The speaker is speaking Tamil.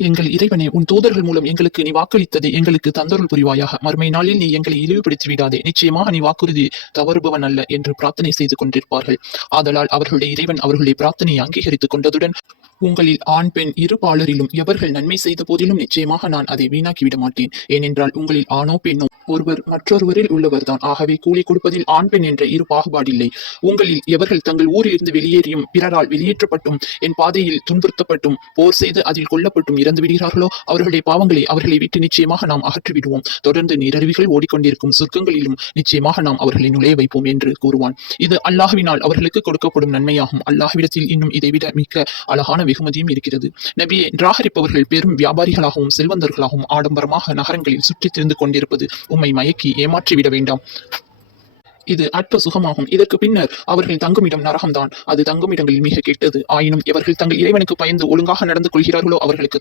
எங்கள் இறைவனே உன் தூதர்கள் மூலம் எங்களுக்கு நீ வாக்களித்ததை எங்களுக்கு தந்தருள் புரிவாயாக. மறுமை நாளில் நீ எங்களை இழிவுபடுத்தி விடாதே நிச்சயமாக நீ வாக்குறுதி தவறுபவன் அல்ல என்று பிரார்த்தனை செய்து கொண்டிருப்பார்கள். ஆதலால் அவர்களுடைய இறைவன் அவர்களுடைய பிரார்த்தனையை அங்கீகரித்துக் கொண்டதுடன் உங்களில் ஆண் பெண் இரு பாலரிலும் எவர்கள் நன்மை செய்த போதிலும் நிச்சயமாக நான் அதை வீணாக்கி விட மாட்டேன். ஏனென்றால் உங்களில் ஆணோ பெண்ணோ ஒருவர் மற்றொருவரில் உள்ளவர்தான். ஆகவே கூலி கொடுப்பதில் ஆண் பெண் என்ற இரு பாகுபாடில்லை. உங்களில் எவர்கள் தங்கள் ஊரிலிருந்து வெளியேறியும் பிறரால் வெளியேற்றப்பட்டும் என் பாதையில் துன்புறுத்தப்பட்டும் போர் செய்து அதில் கொல்லப்பட்டும் இறந்து விடுகிறார்களோ அவர்களுடைய பாவங்களை அவர்களை விட்டு நிச்சயமாக நாம் அகற்றிவிடுவோம். தொடர்ந்து நீரருவிகள் ஓடிக்கொண்டிருக்கும் சொர்க்கங்களிலும் நிச்சயமாக நாம் அவர்களை நுழைய வைப்போம் என்று கூறுவான். இது அல்லாஹுவினால் அவர்களுக்கு கொடுக்கப்படும் நன்மையாகும். அல்லாஹ்விடத்தில் இன்னும் இதைவிட மிக்க அழகான வெகுமதியும் இருக்கிறது. நபியை நிராகரிப்பவர்கள் பெரும் வியாபாரிகளாகவும் செல்வந்தர்களாகவும் ஆடம்பரமாக நகரங்களில் சுற்றித் திரிந்து கொண்டிருப்பது உம்மை மயக்கி ஏமாற்றிவிட வேண்டாம். இது அற்ப சுகமாகும். இதற்கு பின்னர் அவர்கள் தங்குமிடம் நரகம்தான். அது தங்குமிடங்களில் மிக கெட்டது. ஆயினும் இவர்கள் தங்கள் இறைவனுக்கு பயந்து ஒழுங்காக நடந்து கொள்கிறார்களோ அவர்களுக்கு